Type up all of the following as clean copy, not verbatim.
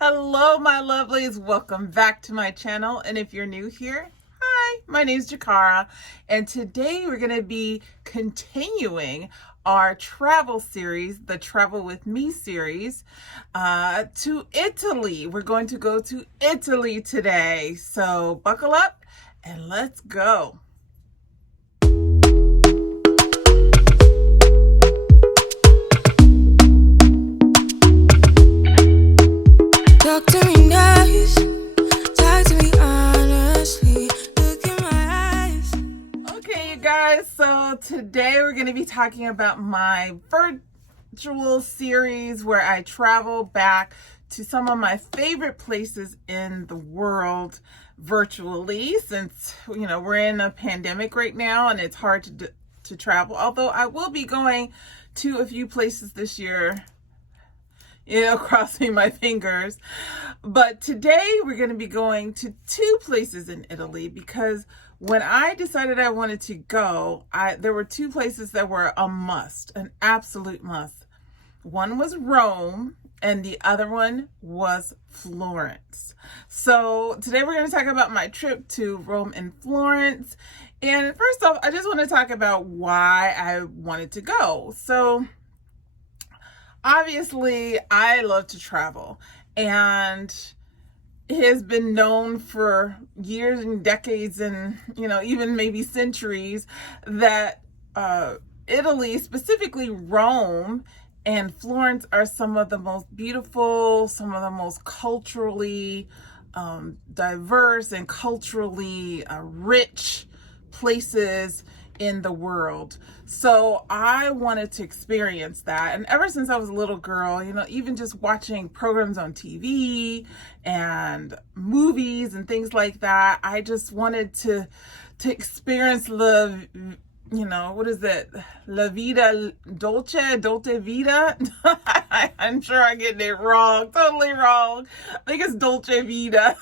Hello, my lovelies. Welcome back to my channel. And if you're new here, hi, my name is Jakara. And today we're going to be continuing our travel series, the Travel With Me series, to Italy. We're going to go to Italy today. So buckle up and let's go. Talk to me nice, talk to me honestly, look in my eyes. Okay, you guys, so today we're going to be talking about my virtual series where I travel back to some of my favorite places in the world virtually, since we're in a pandemic right now and it's hard to travel, although I will be going to a few places this year, crossing my fingers. But today we're going to be going to two places in Italy because when I decided I wanted to go, there were two places that were a must, an absolute must. One was Rome and the other one was Florence. So today we're going to talk about my trip to Rome and Florence. And first off, I just want to talk about why I wanted to go. So obviously, I love to travel, and it has been known for years and decades and, even maybe centuries that Italy, specifically Rome and Florence, are some of the most beautiful, some of the most culturally diverse and culturally rich places in the world. So I wanted to experience that. And ever since I was a little girl, even just watching programs on TV and movies and things like that, I just wanted to experience what is it? La vida dolce vita. I'm sure I'm getting it wrong, totally wrong. I think it's dolce vita.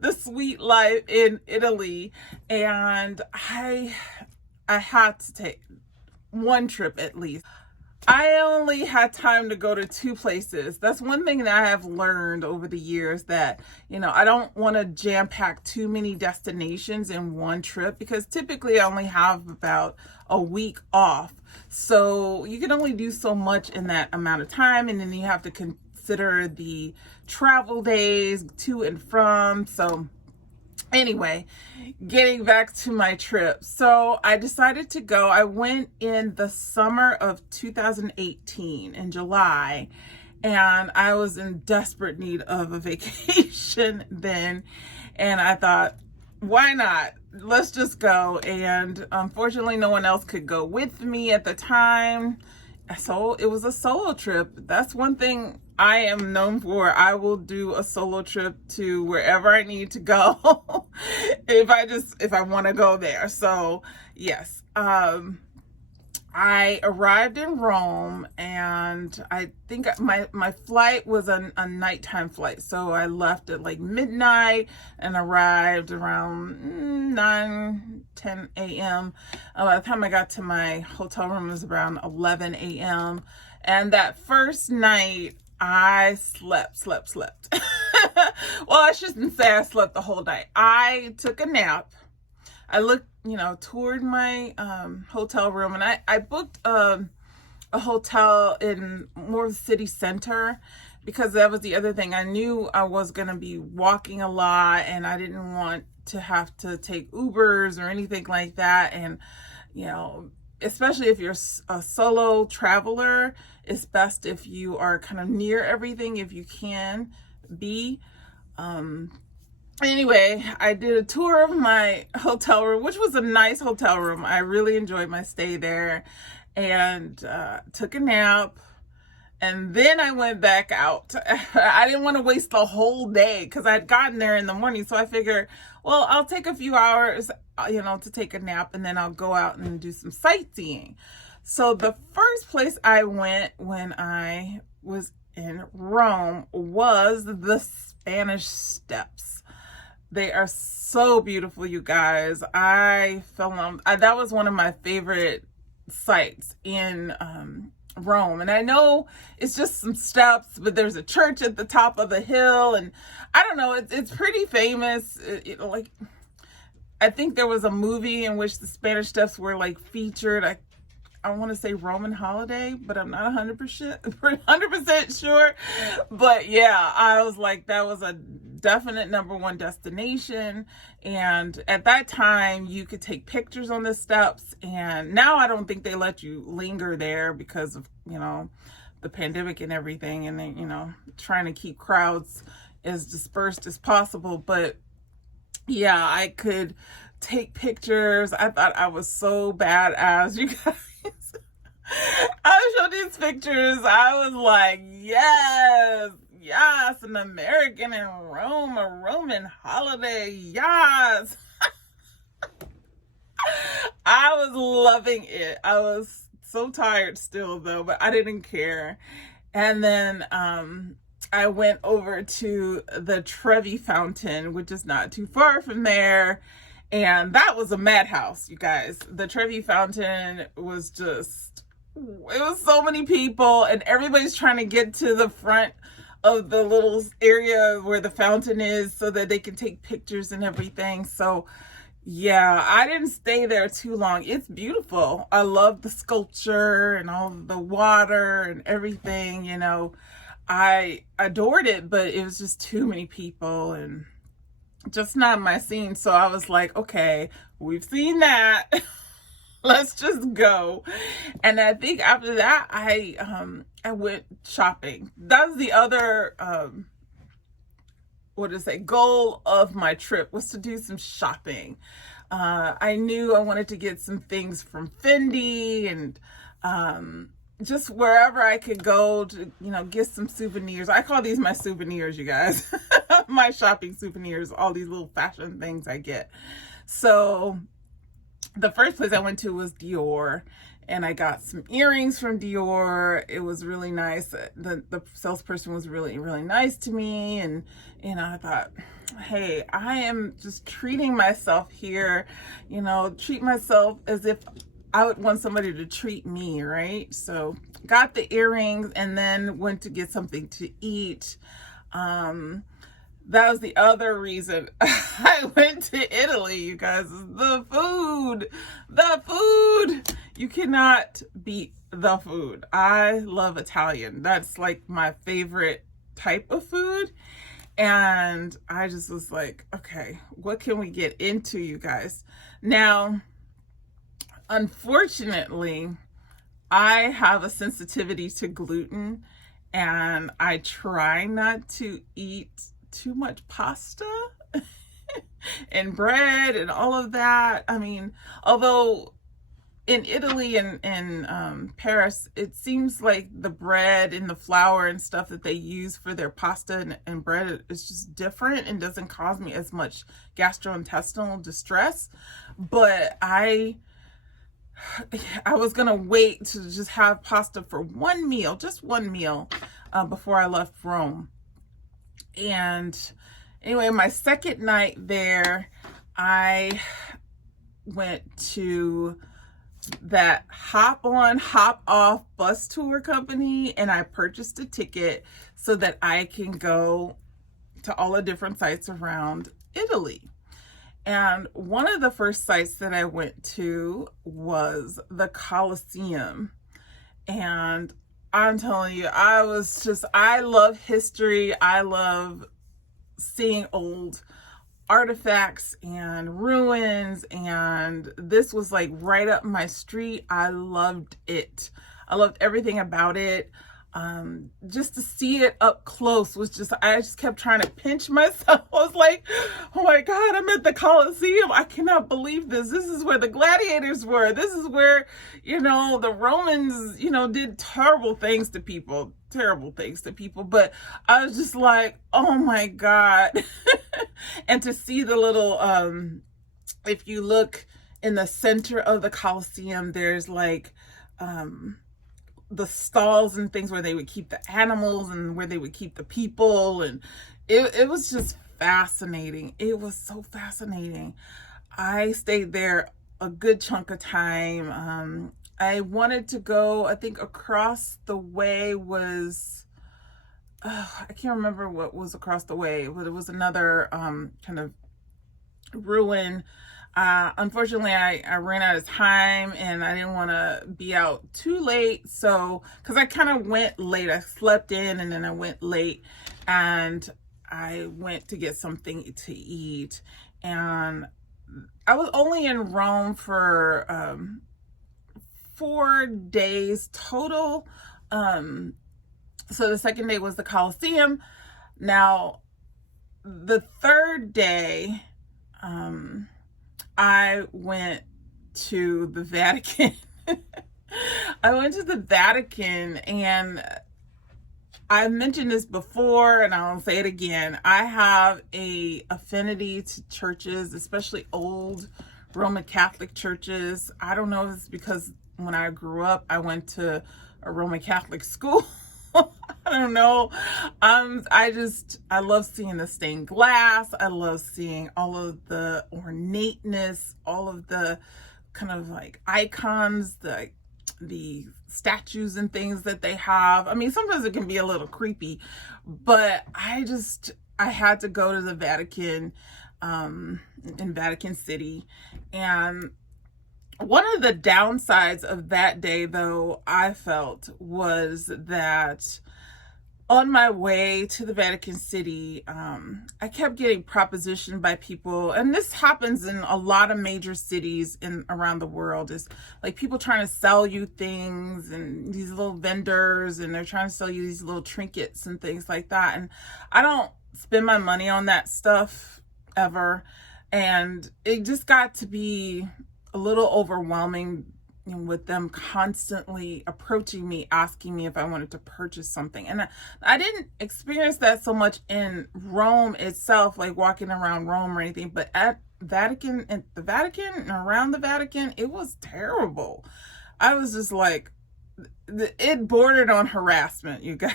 The sweet life in Italy. And I had to take one trip at least. I only had time to go to two places. That's one thing that I have learned over the years, that, I don't want to jam pack too many destinations in one trip, because typically I only have about a week off. So you can only do so much in that amount of time. And then you have to consider the travel days to and from. So anyway, getting back to my trip. So I decided to go. I went in the summer of 2018 in July, and I was in desperate need of a vacation then. And I thought, why not? Let's just go. And unfortunately, no one else could go with me at the time. So it was a solo trip. That's one thing I am known for. I will do a solo trip to wherever I need to go if I want to go there. So yes, I arrived in Rome, and I think my flight was a nighttime flight. So I left at like midnight and arrived around 9-10 a.m. By the time I got to my hotel room, it was around 11 a.m. And that first night, I slept. Well, I shouldn't say I slept the whole night. I took a nap. I looked, toward my hotel room, and I booked a hotel in more city center, because that was the other thing. I knew I was going to be walking a lot, and I didn't want to have to take Ubers or anything like that. And, especially if you're a solo traveler, it's best if you are kind of near everything, if you can be. Anyway, I did a tour of my hotel room, which was a nice hotel room. I really enjoyed my stay there, and took a nap. And then I went back out. I didn't want to waste the whole day because I'd gotten there in the morning. So I figured, well, I'll take a few hours, to take a nap, and then I'll go out and do some sightseeing. So the first place I went when I was in Rome was the Spanish Steps. They are so beautiful, you guys. I fell in love. That was one of my favorite sites in Rome. And I know it's just some steps, but there's a church at the top of the hill, and I don't know, it's pretty famous. Like, I think there was a movie in which the Spanish Steps were like featured. I want to say Roman Holiday, but I'm not 100% sure. But yeah, I was like, that was a definite number one destination. And at that time, you could take pictures on the steps. And now I don't think they let you linger there because of, the pandemic and everything. And then, trying to keep crowds as dispersed as possible. But yeah, I could take pictures. I thought I was so badass, you guys. I showed these pictures. I was like, yes, an American in Rome, a Roman holiday, yes. I was loving it. I was so tired still though, but I didn't care. And then I went over to the Trevi Fountain, which is not too far from there. And that was a madhouse, you guys. The Trevi Fountain was it was so many people, and everybody's trying to get to the front of the little area where the fountain is so that they can take pictures and everything. So yeah, I didn't stay there too long. It's beautiful. I love the sculpture and all the water and everything, I adored it, but it was just too many people and just not my scene. So I was like, okay, we've seen that. Let's just go. And I think after that, I went shopping. That was the other, goal of my trip, was to do some shopping. I knew I wanted to get some things from Fendi and just wherever I could go to, get some souvenirs. I call these my souvenirs, you guys. My shopping souvenirs, all these little fashion things I get. So the first place I went to was Dior, and I got some earrings from Dior. It was really nice. The salesperson was really, really nice to me. And, I thought, hey, I am just treating myself here, treat myself as if I would want somebody to treat me, right? So got the earrings and then went to get something to eat. That was the other reason I went to Italy, you guys. The food. You cannot beat the food. I love Italian. That's like my favorite type of food. And I just was like, okay, what can we get into, you guys? Now, unfortunately, I have a sensitivity to gluten, and I try not to eat too much pasta and bread and all of that. I mean, although in Italy and Paris, it seems like the bread and the flour and stuff that they use for their pasta and bread is just different and doesn't cause me as much gastrointestinal distress. But I was gonna wait to just have pasta for just one meal before I left Rome. And anyway, my second night there, I went to that hop on, hop off bus tour company, and I purchased a ticket so that I can go to all the different sites around Italy. And one of the first sites that I went to was the Colosseum. And I'm telling you, I love history. I love seeing old artifacts and ruins, and this was like right up my street. I loved it. I loved everything about it. Just to see it up close was I just kept trying to pinch myself. I was like, oh my God, I'm at the Colosseum. I cannot believe this. This is where the gladiators were. This is where, the Romans, did terrible things to people. But I was just like, oh my God. And to see the little, if you look in the center of the Colosseum, there's like, the stalls and things where they would keep the animals and where they would keep the people. And it was just fascinating. It was so fascinating. I stayed there a good chunk of time. I wanted to go, I think across the way was, I can't remember what was across the way, but it was another kind of ruin. Unfortunately, I ran out of time and I didn't want to be out too late. So, because I kind of went late, I slept in and then I went late and I went to get something to eat. And I was only in Rome for 4 days total. So the second day was the Colosseum. Now, the third day, I went to the Vatican. I went to the Vatican, and I've mentioned this before and I'll say it again. I have a affinity to churches, especially old Roman Catholic churches. I don't know if it's because when I grew up, I went to a Roman Catholic school. I don't know. I love seeing the stained glass. I love seeing all of the ornateness, all of the kind of like icons, the statues and things that they have. I mean, sometimes it can be a little creepy, but I had to go to the Vatican, in Vatican City. And one of the downsides of that day, though, I felt was that on my way to the Vatican City, I kept getting propositioned by people, and this happens in a lot of major cities around the world, is like people trying to sell you things and these little vendors, and they're trying to sell you these little trinkets and things like that. And I don't spend my money on that stuff ever. And it just got to be a little overwhelming with them constantly approaching me, asking me if I wanted to purchase something. And I didn't experience that so much in Rome itself, like walking around Rome or anything, but at the Vatican and around the Vatican, it was terrible. I was just like, it bordered on harassment, you guys.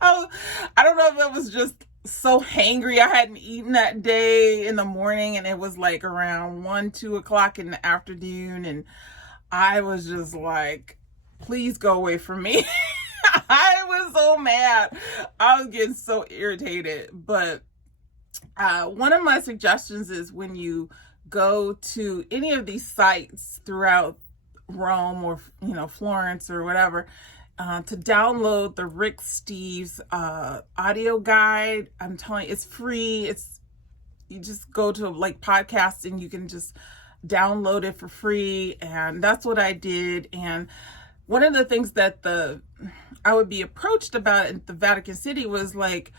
I don't know if it was just so hangry. I hadn't eaten that day in the morning, and it was like around 1-2 o'clock in the afternoon, and I was just like, please go away from me. I was so mad. I was getting so irritated. But one of my suggestions is when you go to any of these sites throughout Rome or Florence or whatever, to download the Rick Steves audio guide. I'm telling you, it's free. You just go to like podcasts and you can just download it for free, and that's what I did. And one of the things that I would be approached about at the Vatican City was like,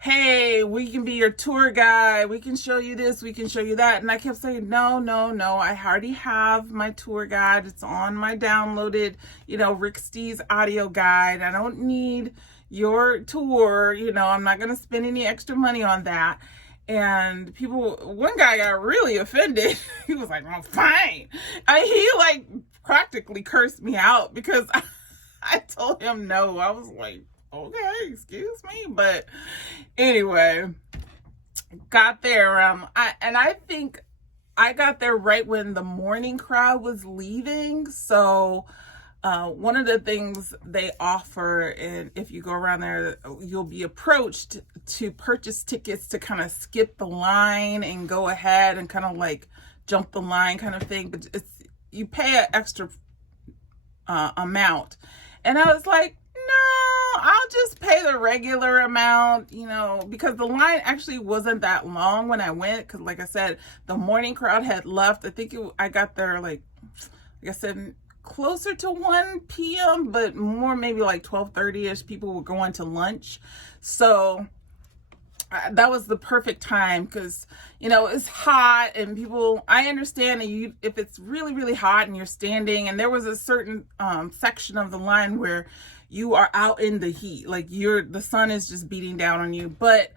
hey, we can be your tour guide, we can show you this, we can show you that. And I kept saying, no, I already have my tour guide. It's on my downloaded, Rick Steves audio guide. I don't need your tour. I'm not going to spend any extra money on that. And one guy got really offended. He was like, well, fine. He like practically cursed me out because I told him no. I was like, okay, excuse me. But anyway, got there. I think I got there right when the morning crowd was leaving. So one of the things they offer, and if you go around there, you'll be approached to purchase tickets to kind of skip the line and go ahead and kind of like jump the line kind of thing. But you pay an extra amount. And I was like, no, I'll just pay the regular amount, because the line actually wasn't that long when I went. Because like I said, the morning crowd had left. I think I got there like I said, closer to 1 p.m., but more maybe like 12:30ish. People were going to lunch. So that was the perfect time because, it's hot and I understand that if it's really, really hot and you're standing, and there was a certain section of the line where you are out in the heat, like the sun is just beating down on you. But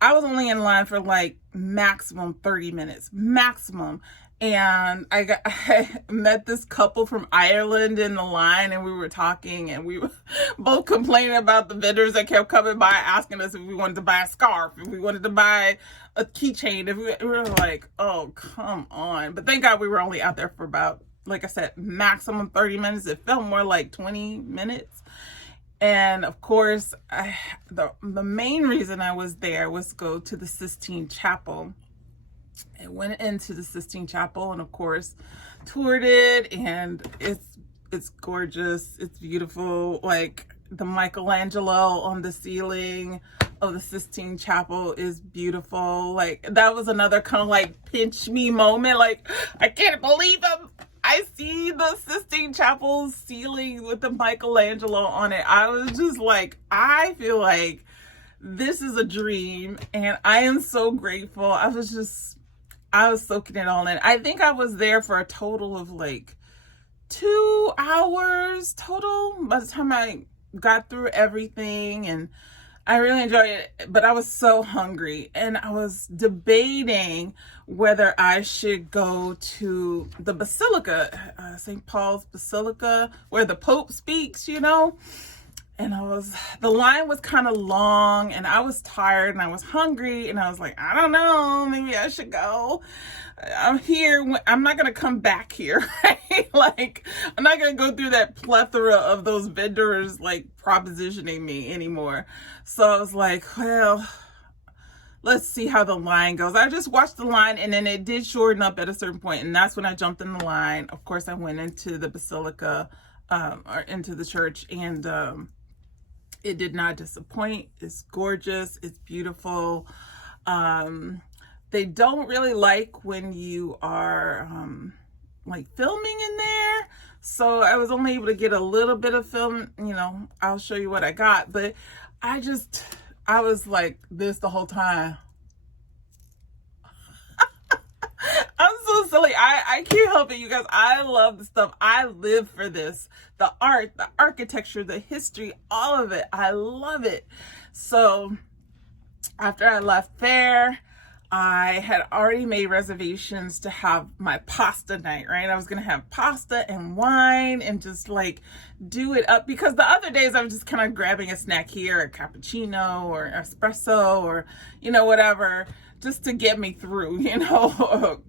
I was only in line for like maximum 30 minutes, maximum. And I met this couple from Ireland in the line, and we were talking, and we were both complaining about the vendors that kept coming by asking us if we wanted to buy a scarf, if we wanted to buy a keychain. We were like, oh, come on. But thank God we were only out there for about like I said, maximum 30 minutes. It felt more like 20 minutes. And of course, the main reason I was there was to go to the Sistine Chapel. I went into the Sistine Chapel and of course toured it, and it's gorgeous. It's beautiful. Like the Michelangelo on the ceiling of the Sistine Chapel is beautiful. Like that was another kind of like pinch me moment. Like I can't believe I see the Sistine Chapel ceiling with the Michelangelo on it. I was just like, I feel like this is a dream, and I am so grateful. I was soaking it all in. I think I was there for a total of like 2 hours total by the time I got through everything, and I really enjoyed it, but I was so hungry, and I was debating whether I should go to the Basilica, St. Paul's Basilica, where the Pope speaks, you know. And the line was kind of long, and I was tired and I was hungry, and I was like, I don't know, maybe I should go. I'm here. I'm not going to come back here, right? Like, I'm not going to go through that plethora of those vendors, like, propositioning me anymore. So I was like, well, let's see how the line goes. I just watched the line, and then it did shorten up at a certain point, and that's when I jumped in the line. Of course, I went into the Basilica, or into the church, and it did not disappoint. It's gorgeous. It's beautiful. They don't really like when you are like filming in there. So I was only able to get a little bit of film. You know, I'll show you what I got. But I was like this the whole time. I'm so silly. I can't help it, you guys. I love the stuff. I live for this. The art, the architecture, the history, all of it. I love it. So after I left there, I had already made reservations to have my pasta night, right? I was going to have pasta and wine and just like do it up, because the other days I was just kind of grabbing a snack here, a cappuccino or espresso or, you know, whatever, just to get me through, you know,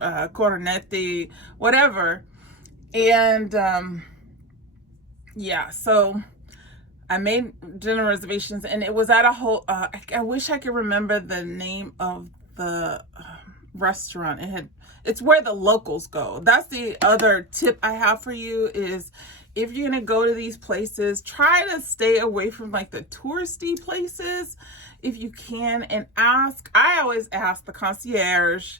cornetti, whatever. And yeah, so I made dinner reservations, and it was at a whole, I wish I could remember the name of the restaurant. It's where the locals go. That's the other tip I have for you, is if you're gonna go to these places, try to stay away from like the touristy places if you can, and I always ask the concierge,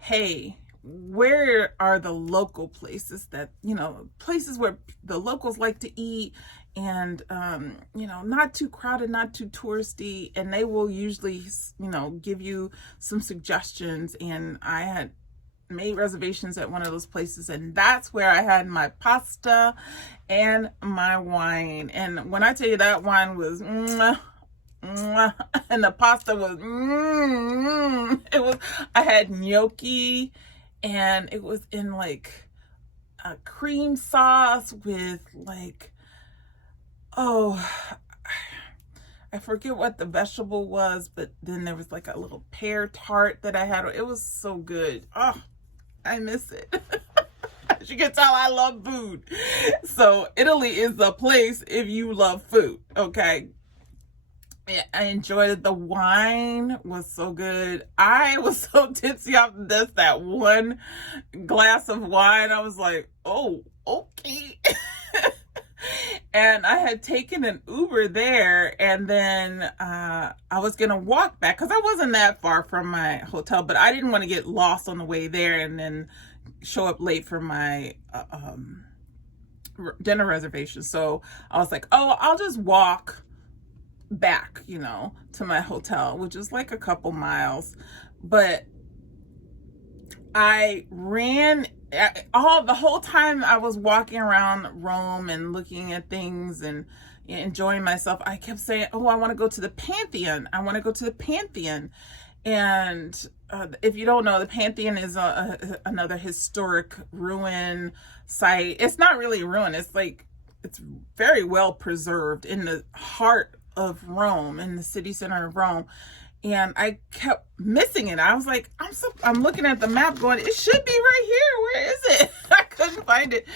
hey, where are the local places that, you know, places where the locals like to eat, and you know, not too crowded, not too touristy, and they will usually, you know, give you some suggestions. And I had made reservations at one of those places, and that's where I had my pasta and my wine. And when I tell you, that wine was mwah, mwah, and the pasta was it was, I had gnocchi, and it was in like a cream sauce with like, oh, I forget what the vegetable was, but then there was like a little pear tart that I had. It was so good. Oh, I miss it. As you can tell, I love food. So Italy is the place if you love food, okay? I enjoyed it. The wine was so good. I was so tipsy off this, that one glass of wine. I was like, oh, okay. And I had taken an Uber there, and then I was going to walk back because I wasn't that far from my hotel, but I didn't want to get lost on the way there and then show up late for my dinner reservation. So I was like, oh, I'll just walk back, you know, to my hotel, which is like a couple miles. But I ran the whole time I was walking around Rome and looking at things and enjoying myself. I kept saying, oh, I want to go to the Pantheon. I want to go to the Pantheon. And if you don't know, the Pantheon is another historic ruin site. It's not really a ruin. It's like, it's very well preserved in the heart of Rome, in the city center of Rome. And I kept missing it. I was like, I'm looking at the map going, it should be right here. Where is it? I couldn't find it.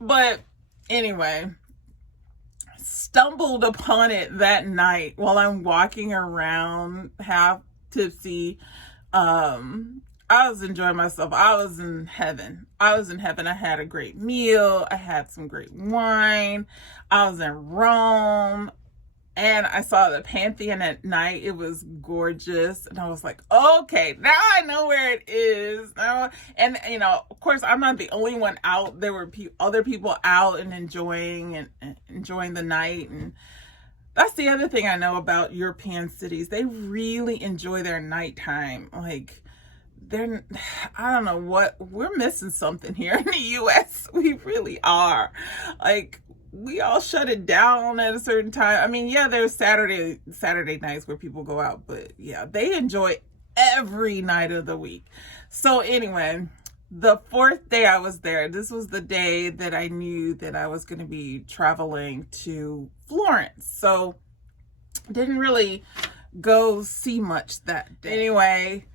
But anyway, stumbled upon it that night while I'm walking around half tipsy. I was enjoying myself. I was in heaven. I had a great meal. I had some great wine. I was in Rome. And I saw the Pantheon at night. It was gorgeous. And I was like, okay, now I know where it is. And, of course, I'm not the only one out. There were other people out and enjoying the night. And that's the other thing I know about European cities. They really enjoy their nighttime. Like, I don't know what, we're missing something here in the U.S. We really are. Like, we all shut it down at a certain time. I mean, yeah, there's Saturday nights where people go out, but yeah, they enjoy every night of the week. So anyway, the fourth day I was there, this was the day that I knew that I was going to be traveling to Florence. So didn't really go see much that day. Anyway,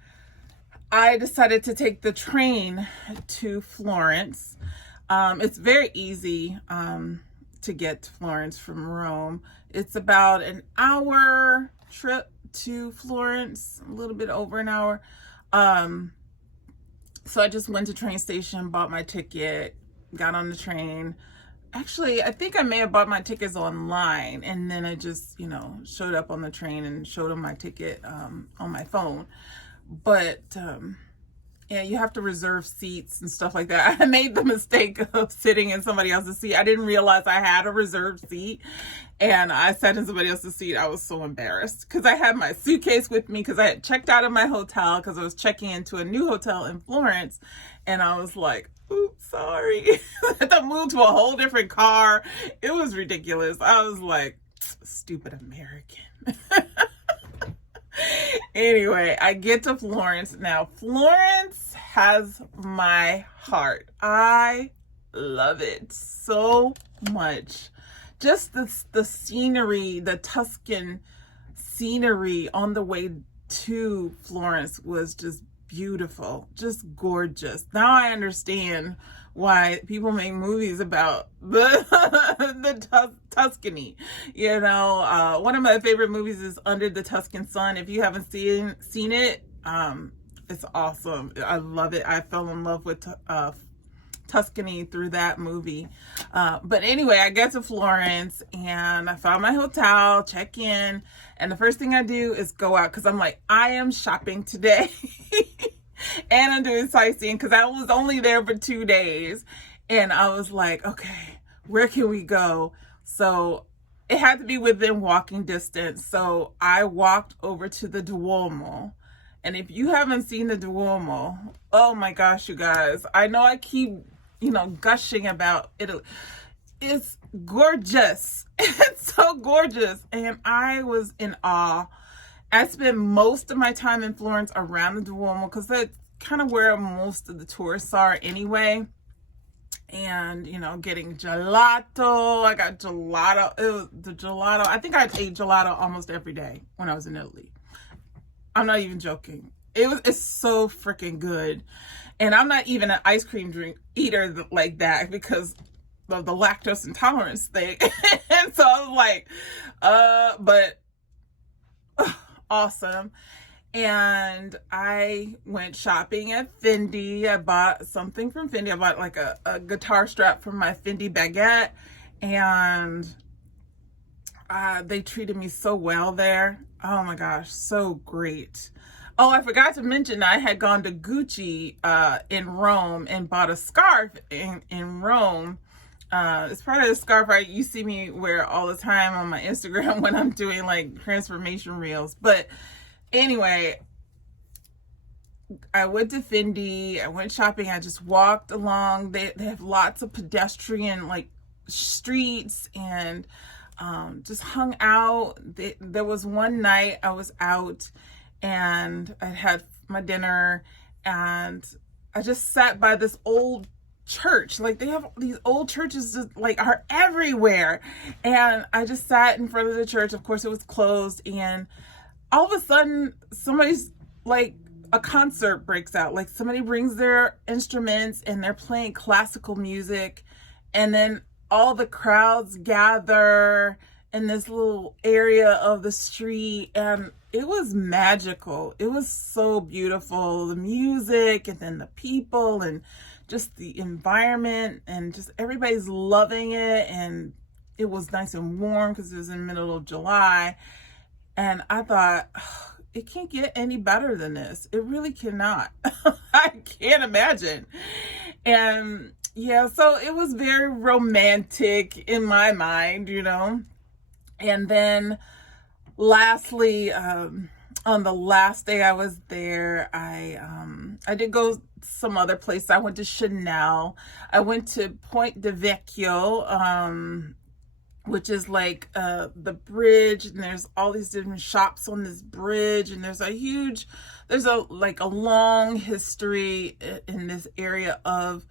I decided to take the train to Florence. It's very easy to get to Florence from Rome. It's about an hour trip to Florence, a little bit over an hour. So I just went to train station, bought my ticket, got on the train. Actually, I think I may have bought my tickets online, and then I just, showed up on the train and showed them my ticket on my phone. But yeah, you have to reserve seats and stuff like that. I made the mistake of sitting in somebody else's seat. I didn't realize I had a reserved seat, and I sat in somebody else's seat. I was so embarrassed because I had my suitcase with me because I had checked out of my hotel because I was checking into a new hotel in Florence, and I was like, oops, sorry. I had to move to a whole different car. It was ridiculous. I was like, stupid American. Anyway, I get to Florence. Now, Florence has my heart. I love it so much. Just the scenery, the Tuscan scenery on the way to Florence was just beautiful, just gorgeous. Now I understand why people make movies about the Tuscany. One of my favorite movies is Under the Tuscan Sun. If you haven't seen it, it's awesome. I love it. I fell in love with Tuscany through that movie. But anyway, I get to Florence and I found my hotel, check in, and the first thing I do is go out because I'm like, I am shopping today. And I'm doing sightseeing because I was only there for 2 days. And I was like, okay, where can we go? So it had to be within walking distance. So I walked over to the Duomo. And if you haven't seen the Duomo, oh my gosh, you guys, I know I keep, gushing about Italy. It's gorgeous. It's so gorgeous. And I was in awe. I spent most of my time in Florence around the Duomo because that's kind of where most of the tourists are anyway. And, getting gelato. I got gelato. It was the gelato. I think I ate gelato almost every day when I was in Italy. I'm not even joking. It's so freaking good. And I'm not even an ice cream eater like that because of the lactose intolerance thing. And so I was like, but awesome. And I went shopping at Fendi. I bought something from Fendi. I bought like a guitar strap from my Fendi baguette. And they treated me so well there. Oh my gosh, so great. Oh, I forgot to mention I had gone to Gucci in Rome and bought a scarf in Rome. It's probably the scarf you see me wear all the time on my Instagram when I'm doing like transformation reels. But anyway, I went to Fendi. I went shopping. I just walked along. They have lots of pedestrian like streets and just hung out. There was one night I was out and I had my dinner and I just sat by this old church. Like they have these old churches just like are everywhere. And I just sat in front of the church. Of course it was closed. And all of a sudden somebody's like a concert breaks out. Like somebody brings their instruments and they're playing classical music, and then all the crowds gather in this little area of the street, and it was magical. It was so beautiful. The music, and then the people, and just the environment, and just everybody's loving it. And it was nice and warm because it was in the middle of July. And I thought, "Oh, it can't get any better than this. It really cannot." I can't imagine. And yeah, so it was very romantic in my mind, you know. And then lastly, on the last day I was there, I did go some other places. I went to Chanel. I went to Point de Vecchio, which is like the bridge, and there's all these different shops on this bridge, and there's a long history in this area of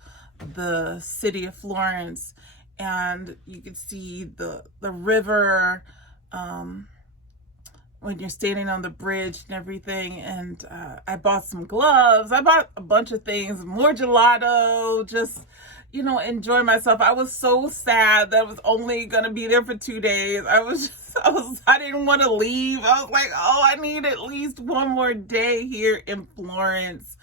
the city of Florence. And you can see the river when you're standing on the bridge and everything. And I bought some gloves. I bought a bunch of things, more gelato, just, you know, enjoy myself. I was so sad that I was only going to be there for 2 days. I didn't want to leave. I was like, oh, I need at least one more day here in Florence.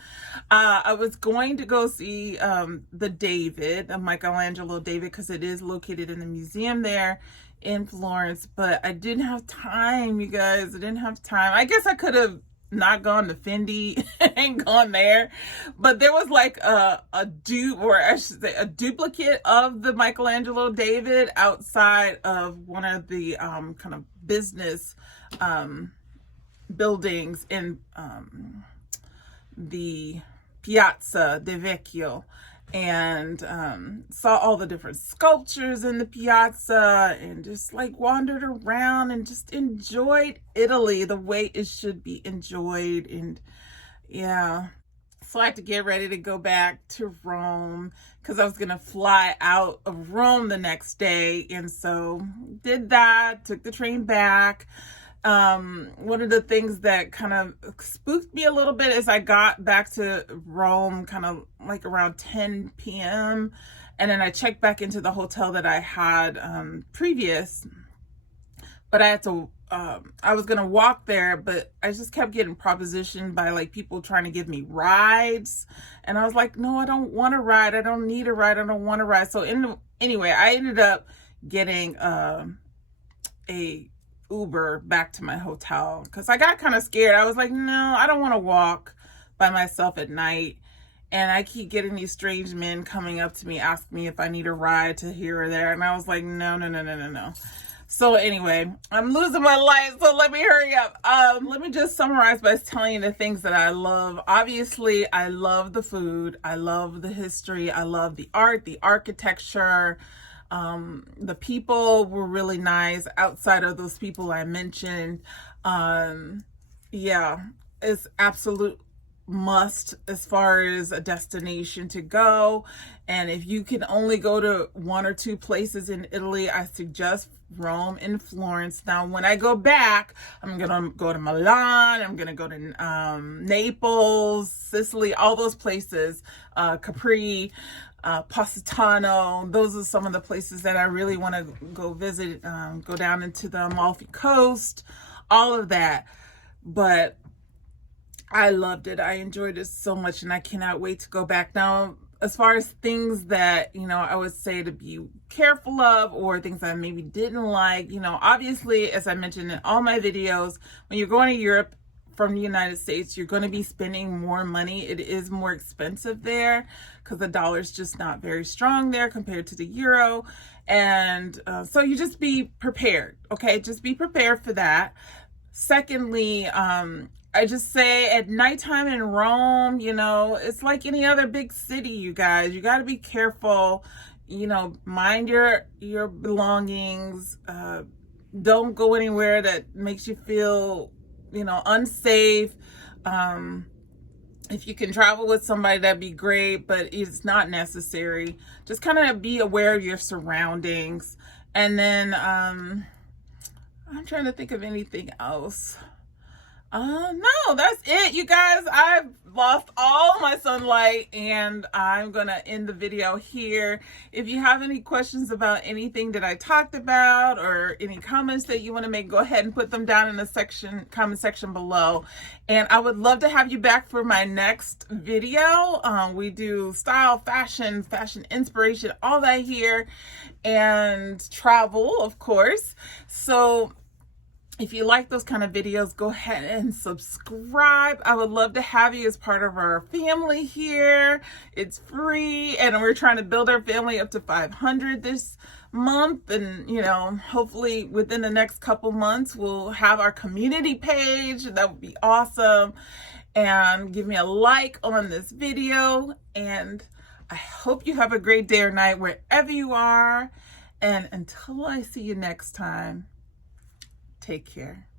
I was going to go see the Michelangelo David, because it is located in the museum there in Florence, but I didn't have time, you guys. I didn't have time. I guess I could have not gone to Fendi and gone there, but there was like a duplicate of the Michelangelo David outside of one of the kind of business buildings in the Piazza de Vecchio, and saw all the different sculptures in the piazza, and just like wandered around and just enjoyed Italy the way it should be enjoyed. And yeah, so I had to get ready to go back to Rome because I was gonna fly out of Rome the next day, and so did that, took the train back. One of the things that kind of spooked me a little bit is I got back to Rome kind of like around 10 p.m. and then I checked back into the hotel that I had previous, but I had to I was gonna walk there, but I just kept getting propositioned by like people trying to give me rides, and I was like, no, I don't want a ride. I don't need a ride. I don't want a ride. So anyway, I ended up getting a Uber back to my hotel because I got kind of scared. I was like, no, I don't want to walk by myself at night. And I keep getting these strange men coming up to me, asking me if I need a ride to here or there. And I was like, no. So anyway, I'm losing my life, so let me hurry up. Let me just summarize by telling you the things that I love. Obviously, I love the food. I love the history. I love the art, the architecture. The people were really nice outside of those people I mentioned. Yeah, it's absolute must as far as a destination to go. And if you can only go to one or two places in Italy, I suggest Rome and Florence. Now, when I go back, I'm gonna go to Milan, I'm gonna go to Naples, Sicily, all those places, Capri, Positano. Those are some of the places that I really want to go visit, go down into the Amalfi Coast, all of that. But I loved it. I enjoyed it so much, and I cannot wait to go back. Now, as far as things that, you know, I would say to be careful of, or things I maybe didn't like, you know, obviously, as I mentioned in all my videos, when you're going to Europe from the United States, you're going to be spending more money. It is more expensive there because the dollar is just not very strong there compared to the euro. And so you just be prepared, okay? Just be prepared for that. Secondly, I just say at nighttime in Rome, you know, it's like any other big city, you guys. You got to be careful, you know, mind your belongings. Don't go anywhere that makes you feel, you know, unsafe. If you can travel with somebody, that'd be great, but it's not necessary. Just kind of be aware of your surroundings. And then I'm trying to think of anything else. No, that's it, you guys. I've lost all my sunlight and I'm gonna end the video here. If you have any questions about anything that I talked about or any comments that you want to make, go ahead and put them down in the comment section below. And I would love to have you back for my next video. We do style, fashion inspiration, all that here, and travel, of course. So if you like those kind of videos, go ahead and subscribe. I would love to have you as part of our family here. It's free, and we're trying to build our family up to 500 this month. And, you know, hopefully within the next couple months, we'll have our community page. That would be awesome. And give me a like on this video. And I hope you have a great day or night wherever you are. And until I see you next time, take care.